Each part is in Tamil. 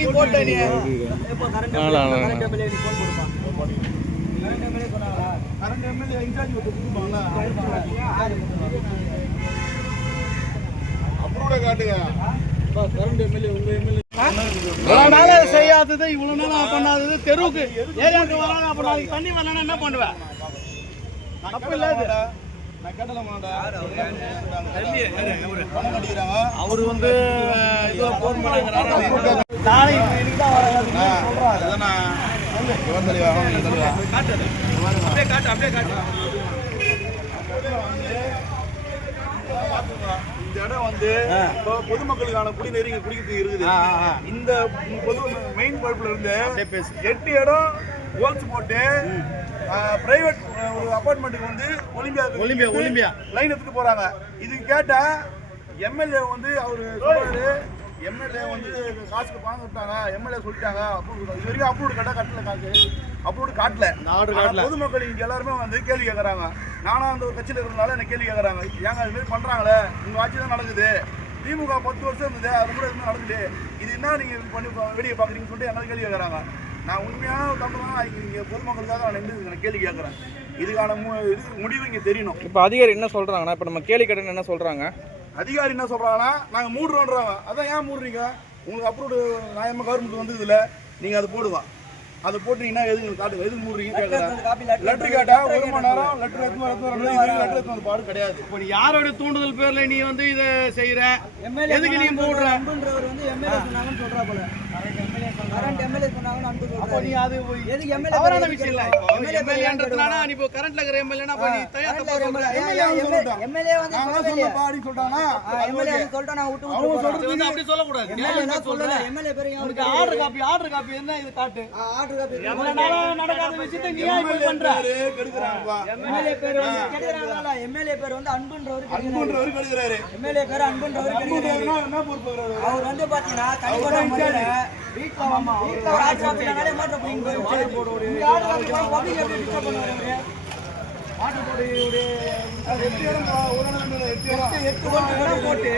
நீ போட்ட நீ செய்யாதது இவ்வளவு நேரம் பண்ணாதது தெருவுக்கு ஏரியாவுக்கு வரலாம். அப்ப நாளைக்கு தண்ணி வரலன்னா என்ன பண்ணுவேன்? அவரு வந்து போன் பண்ணாங்க. இந்த இடம் வந்து பொதுமக்களுக்கான குடிநீர் இங்க குடிக்கிறது இருக்குது. இந்த பொது மெயின் பைப்ல இருந்து 8 இடம் ஹோல்ஸ் போட்டு பிரைவேட் ஒரு அபார்ட்மெண்ட்டுக்கு வந்து ஒலிம்பியா லைன் எடுத்துட்டு போறாங்க. இது கேட்டா எம்எல்ஏ வந்து அவரு சொல்றாரு, எம்எல்ஏ வந்து காசுக்கு பணம் கொடுத்தாங்க, எம்எல்ஏ சொல்லிட்டாங்க. இது வரைக்கும் அப்ரூவ்டு கட்டல, காசு அப்ரூவ்டு காட்டல. பொதுமக்கள் இங்க எல்லாருமே வந்து கேள்வி கேட்கறாங்க. நானும் அந்த ஒரு கட்சியில் இருக்கிறதுனால என்ன கேள்வி கேட்கறாங்க. ஏங்க அது மாதிரி பண்றாங்களே, உங்க ஆட்சி தான் நடக்குது. திமுக 10 வருஷம் இருந்தது, அது கூட எதுவுமே நடக்குது. இது என்ன நீங்க பண்ணி வெளியே பாக்குறீங்கன்னு சொல்லிட்டு என்ன கேள்வி கேட்கறாங்க. நான் உண்மையான தம்பதான் இங்க பொதுமக்களுக்காக நான் நின்று கேள்வி கேட்கறேன். இதுக்கான முடிவு இங்க தெரியணும். இப்ப அதிகாரி என்ன சொல்றாங்கன்னா, இப்ப நம்ம கேள்வி கேட்டேன்னு என்ன சொல்றாங்க, அதிகாரி என்ன சொல்றாங்கன்னா, நாங்க மூடுறோன்றாங்க. அதான் ஏன் மூடுறீங்க? உங்களுக்கு அப்ரூவ்டு நியாயமா கவர்மெண்ட் வந்து இதுல நீங்க அதை போடுவா, அதை போட்டீங்கன்னா எதுக்கு காட்டுங்க, எதுக்கு மூடுறீங்க கேட்கறேன். லெட்டர் கேட்டா 1 மணி நேரம் லெட்டர் எடுத்து பாடு கிடையாது. இப்போ நீ யாரோட தூண்டுதல் பேர்ல நீ வந்து இதை செய்யற, எதுக்கு நீ மூடுற? அன்புன்றவர் வந்து எம்எல்ஏ சொன்னாங்கன்னு சொல்றா போல. கரண்ட் எம்எல்ஏ சொன்னாங்கன்னு அன்பு சொல்றா. அப்ப நீ அது எதுக்கு எம்எல்ஏ அவரான விஷயம் இல்ல. எம்எல்ஏன்றதுனால நீ இப்போ கரண்ட்ல இருக்கிற எம்எல்ஏனா போய் நீ தயாரா போற. எம்எல்ஏ வந்து சொல்ல பாடி சொல்றானா, எம்எல்ஏ சொல்றா நான் விட்டு அவங்க சொல்றது வந்து அப்படி சொல்ல கூடாது. எம்எல்ஏ சொல்லல. எம்எல்ஏ பேர் உனக்கு ஆர்டர் காப்பி என்ன இது காட்டு. ஆர்டர் காப்பி நடக்காத விஷயத்தை நீ ஏன் இப்படி பண்ற? கெடுக்குறாங்கப்பா. எம்எல்ஏ பேர் வந்து கெடுக்குறாங்கல. எம்எல்ஏ பேர் வந்து அன்புன்றவர் கெடுக்குறாரு. எம்எல்ஏ பேர் அன்புன்றவர் கெடுக்குறாரு. என்ன பொறுப்பு அவர் வந்து பாத்தீங்கன்னா தனிப்பட்ட முறையில வீட்ல ஒரு ஆட்சி பண்ணாலே மாற்ற போயிங்க போடுவாரு. இந்த ஆர்டர் காப்பி கூட பப்ளிக் எப்படி டிஸ்டர்ப் பண்ணுவாரு. ஆர்டர் போடு ஒரு 8 இடம் போட்டு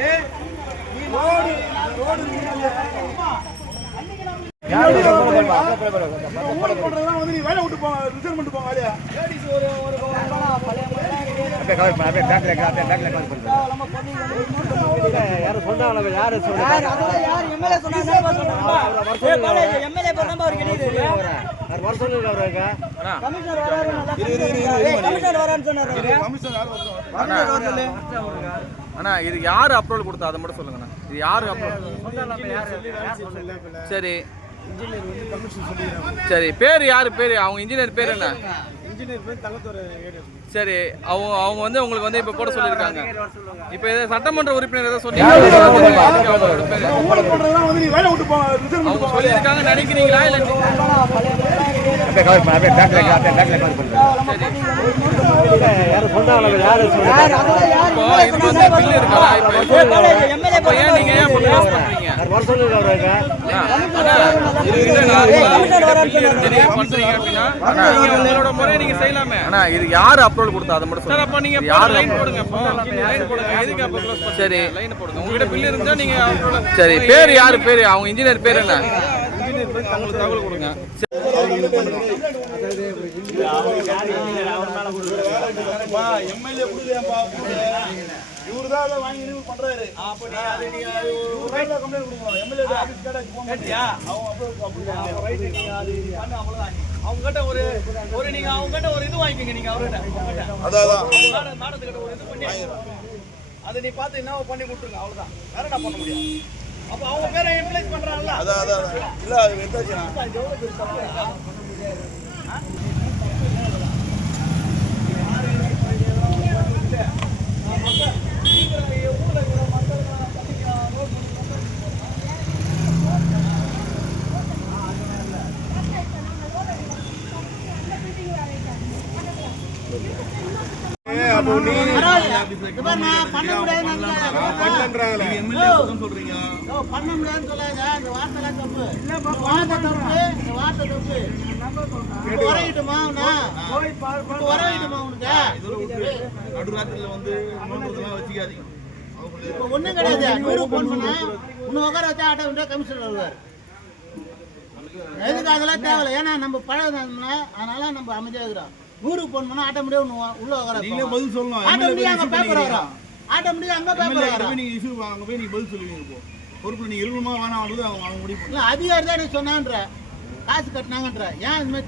நீ ரோடு பண்றதெல்லாம் வந்து நீ வேலை விட்டு போங்க, ரிசைன் பண்ணிட்டு போங்க. வேலையா லேடிஸ் ஒரு யாரும் சொன்னாங்க, யாரு யார் எம்எல்ஏ சொன்னாங்க எம்எல்ஏ பேர் நம்ப அவர் கிடையாது. வர சொல்லுங்க அவருக்கு. கமிஷனர் வராரு, கமிஷனர் வரான்னு சொன்னாரு. கமிஷனர் வரல. அண்ணா இது யாரு அப்ரூவல் கொடுத்தா அதை மட்டும் சொல்லுங்கண்ணா. இது யாரு அப்ரூவல்? சரி சரி, பேர் யாரு? பேர் அவங்க இன்ஜினியர் பேர் என்ன? சரி, அவங்க வந்து உங்களுக்கு வந்து இப்ப போட சொல்லியிருக்காங்க. இப்ப சட்டமன்ற உறுப்பினர் ஏதாவது சொல்லியிருக்காங்க நினைக்கிறீங்களா? இல்ல இது யாரு அப்ரூவல் கொடுத்தா அதை மட்டும் சொல்லுங்க. நீங்க யாரு லைன் போடுங்க, லைன் போடுங்க. எதுக்கு அப்ப க்ளோஸ் பண்ணி? சரி லைன் போடுங்க. உங்ககிட்ட பில் இருந்தா நீங்க அப்ரூவல். சரி, பேர் யாரு? பேர் அவங்க இன்ஜினியர் பேர் என்ன? இன்ஜினியர் பேர் உங்களுக்கு தகவல் கொடுங்க. எம்எல்ஏ கொடுக்கலையாப்பா, இவரு தான் அதை வாங்கி பண்றாரு. கம்ப்ளைண்ட் கொடுக்கணும். எம்எல்ஏ ஆபீஸ் கேட்டா அவங்க கிட்ட ஒரு நீங்க அவங்க கிட்ட ஒரு இது வாங்கிக்கங்க. நீங்க அவர்கிட்ட மேடத்துக்கிட்ட ஒரு இது பண்ணி அதை நீ பார்த்து என்ன பண்ணி கொடுத்துருங்க. அவ்வளவுதான், வேற என்ன பண்ண முடியும்? அப்ப அவங்க பேரை இம்ப்ளைஸ் பண்றாங்கல்ல. இல்ல அது வெட்டாச்சுனா ஒண்ணும் கிடையாது. 100 போன் பண்ணா 100 உட்கார வச்சா ஆட்டோ கமிஷனர் வருவார். எதுக்கு அதெல்லாம் தேவையில்ல. ஏன்னா நம்ம பழகுனோம்னா அதனால நம்ம அமைதியாக இருக்கிறோம். 100க்கு போன் பண்ணா ஆட்டோமேட்டிக்காக உள்ள வர நீங்களே பதில் சொல்லணும். ஆட்டோமேட்டிக்காக அங்கே பேப்பர் வரும். ஆட்டோமேட்டிக்காக அங்கே பேப்பர் வரும். நீங்க இஷ்யூ அங்க போய் நீங்க பதில் சொல்லுவீங்க. இப்போ பொறுப்புல நீங்க இருக்கணுமா வேணாம்ன்றது அவங்க முடிவு பண்ணுங்க. இல்லை அதிகாரி தான் எனக்கு சொன்னான்ற காசு கட்டினாங்கன்ற ஏன் இந்த மாதிரி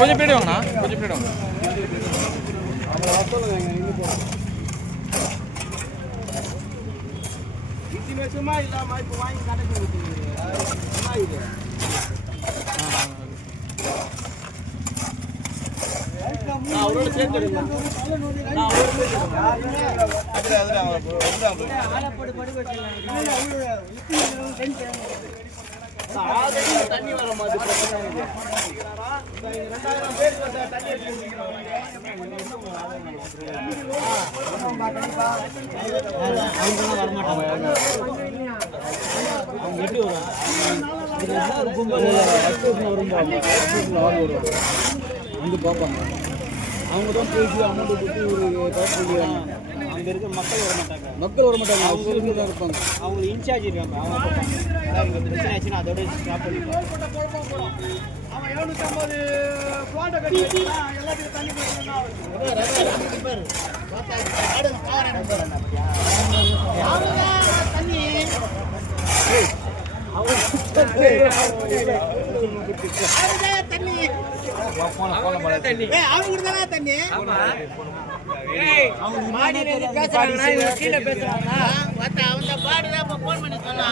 கொஞ்சம் பின்னாடி வாங்கண்ணா, கொஞ்சம் பின்னாடி வாங்க. சும்மா இல்லாம இப்போ வாங்கி கடைக்கு அவரோட சேர்த்து தண்ணி வர மாதிரி வந்து பார்ப்பாங்க. அவங்க தான் பேசி அமௌண்ட் கொடுத்து ஒரு அங்கே இருக்க மக்கள் வர மாட்டாங்க. அவங்க இருந்து தான் இருப்பாங்க. அவங்க இன்சார்ஜ் இருக்காங்க. அவங்க பிரச்சனை ஆச்சுன்னா அதோட ஸ்டாப் பண்ணிடுவாங்க. அவன் 750 பிளாட்டை கட்டி எல்லாத்துக்கும் தண்ணி தண்ணி அவங்க மாடி பேசுறாங்க. கீழே பேசுறாங்க. அவன் பாடுதான் போன் பண்ணி சொன்னா